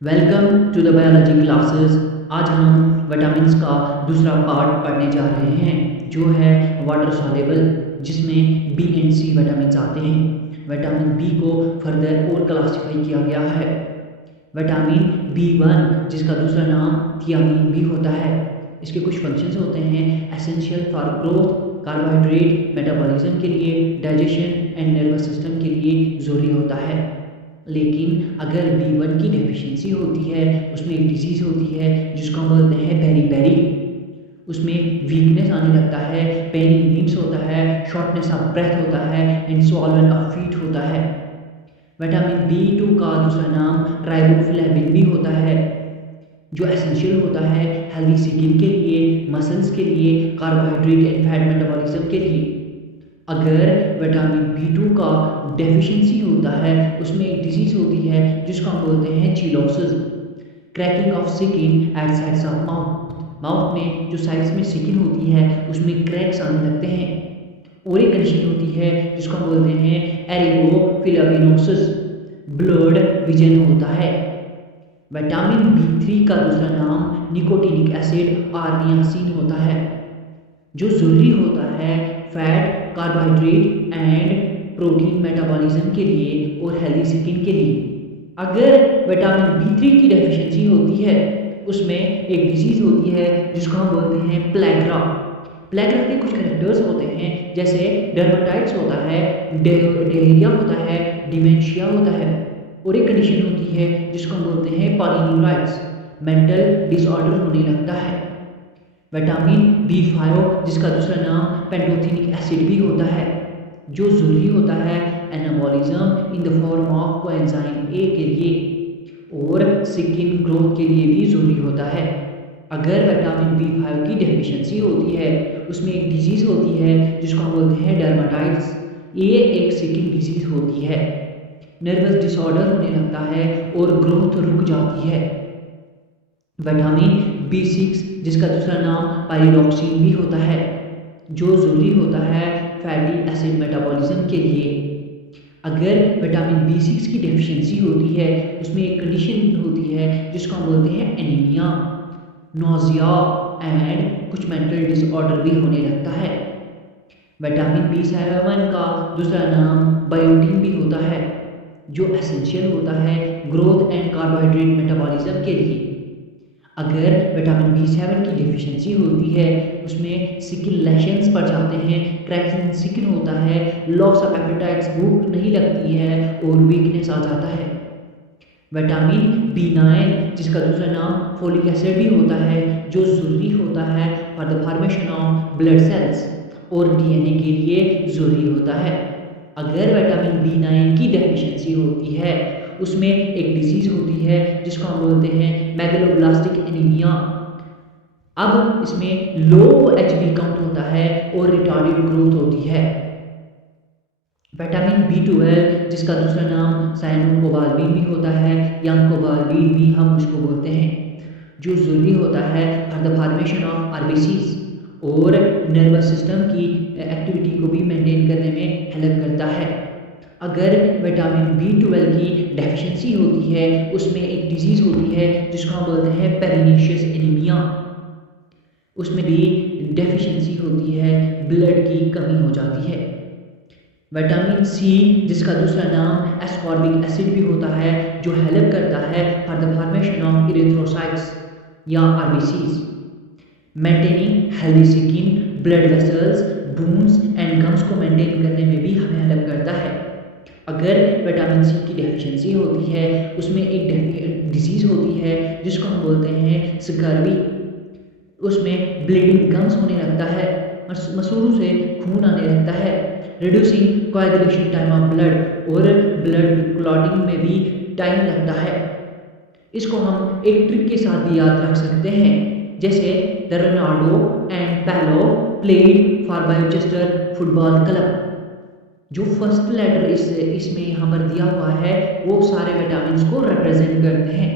Welcome to the biology classes. आज हम vitamins का दूसरा पार्ट पढ़ने जा रहे हैं जो है वाटर सॉल्युबल, जिसमें बी एंड सी विटामिन्स आते हैं। विटामिन बी को फर्दर और क्लासिफाई किया गया है। विटामिन बी 1 जिसका दूसरा नाम थियामिन बी होता है। इसके कुछ फंक्शंस होते हैं। Essential for growth, carbohydrate metabolism के लिए, डाइजेशन एंड नर्वस सिस्टम के लिए ज़रूरी होता है। लेकिन अगर बी 1 की डेफिशिएंसी होती है, उसमें एक डिजीज़ होती है जिसको हम बोलते हैं बेरी। उसमें वीकनेस आने लगता है, पेन इन नीड्स होता है, शॉर्टनेस ऑफ ब्रेथ होता है एंड स्वॉलन ऑफ फीट होता है। विटामिन बी 2 का दूसरा नाम राइबोफ्लेविन भी होता है, जो एसेंशियल होता है हेल्दी स्किन के लिए, मसल्स के लिए, कार्बोहाइड्रेट एंड फैट मेटाबॉलिज्म के लिए। अगर विटामिन बी 2 का डेफिशिएंसी होता है, उसमें एक डिजीज़ होती है जिसको हम बोलते हैं cheilosis, cracking of skin at sides of mouth. Mouth में जो साइड्स में स्किन होती है उसमें क्रैक्स आने लगते हैं। और एक कंडीशन होती है जिसको हम बोलते हैं एरिगोफिलाविनोसिस, ब्लड विजन होता है। विटामिन बी 3 का दूसरा नाम निकोटिनिक एसिड आर्नियासिन होता है, जो ज़रूरी होता है fat, carbohydrate and protein metabolism के लिए और हेल्दी स्किन के लिए। अगर विटामिन बी 3 की डेफिशिएंसी होती है, उसमें एक डिजीज़ होती है जिसको हम बोलते हैं प्लेग्रा। प्लेग्रा के कुछ कैरेक्टर्स होते हैं, जैसे डर्माटाइटिस होता है, डेलेरिया होता है, डिमेंशिया होता है। और एक कंडीशन होती है जिसको हम बोलते हैं पॉलीन्यूराइट्स, मेंटल डिसऑर्डर होने लगता है। विटामिन बी 5 जिसका दूसरा नाम पेंटोथेनिक एसिड भी होता है, जो ज़रूरी होता है anabolism in the form of coenzyme A के लिए और स्किन ग्रोथ के लिए भी ज़रूरी होता है। अगर विटामिन बी 5 की डेफिशिएंसी होती है, उसमें एक डिजीज़ होती है जिसको हम बोलते हैं डर्माटाइटिस। ये एक स्किन डिजीज़ होती है, नर्वस डिसऑर्डर होने लगता है और ग्रोथ रुक जाती है। विटामिन बी 6 जिसका दूसरा नाम पाइरिडॉक्सिन भी होता है, जो ज़रूरी होता है फैटी एसिड मेटाबॉलिज्म के लिए। अगर विटामिन बी 6 की डेफिशिएंसी होती है, उसमें एक कंडीशन होती है जिसको हम बोलते हैं एनीमिया, नोजिया एंड कुछ मेंटल डिसऑर्डर भी होने लगता है। विटामिन बी 7 का दूसरा नाम बायोटीन भी होता है, जो एसेंशियल होता है ग्रोथ एंड कार्बोहाइड्रेट मेटाबॉलिज्म के लिए। अगर विटामिन बी 7 की डेफिशिएंसी होती है, उसमें स्किन लेशंस पड़ जाते हैं, क्रैक्स इन स्किन होता है, लॉस ऑफ एपेटाइट्स, भूख नहीं लगती है और वीकनेस आ जाता है। विटामिन बी 9 जिसका दूसरा नाम फोलिक एसिड भी होता है, जो ज़रूरी होता है for the formation of blood cells और डीएनए के लिए ज़रूरी होता है। अगर विटामिन बी 9 की डेफिशिएंसी होती है, उसमें एक डिजीज़ होती है जिसको हम बोलते हैं मेगलोब्लास्टिक एनीमिया। अब इसमें लो एचबी काउंट होता है और रिटार्डेड ग्रोथ होती है। विटामिन बी 12 जिसका दूसरा नाम साइनोकोबाल्मिन भी होता है या कोबाल्मिन भी हम उसको बोलते हैं, जो ज़रूरी होता है for the formation of RBCs और नर्वस सिस्टम की एक्टिविटी को भी मेंटेन करने में हेल्प करता है। अगर विटामिन बी 12 की डेफिशिएंसी होती है, उसमें एक डिजीज़ होती है जिसको हम बोलते हैं पेरिनीशियस एनीमिया। उसमें भी डेफिशिएंसी होती है, ब्लड की कमी हो जाती है। विटामिन सी जिसका दूसरा नाम एस्कॉर्बिक एसिड भी होता है, जो हेल्प करता है for the formation of erythrocytes या RBCs, maintaining healthy skin, blood vessels, bones and gums को मेंटेन करने में भी हमें हेल्प करता है। अगर विटामिन सी की डेफिशिएंसी होती है, उसमें एक डिजीज़ होती है जिसको हम बोलते हैं स्कर्वी। उसमें ब्लीडिंग गम्स होने लगता है, मसूड़ों से खून आने लगता है, reducing coagulation time of blood और ब्लड क्लॉटिंग में भी टाइम लगता है। इसको हम एक ट्रिक के साथ भी याद रख सकते हैं, जैसे द रोनाल्डो एंड पैलो played for Manchester football club. जो फर्स्ट लेटर इसमें यहाँ पर दिया हुआ है, वो सारे विटामिन्स को रिप्रेजेंट करते हैं।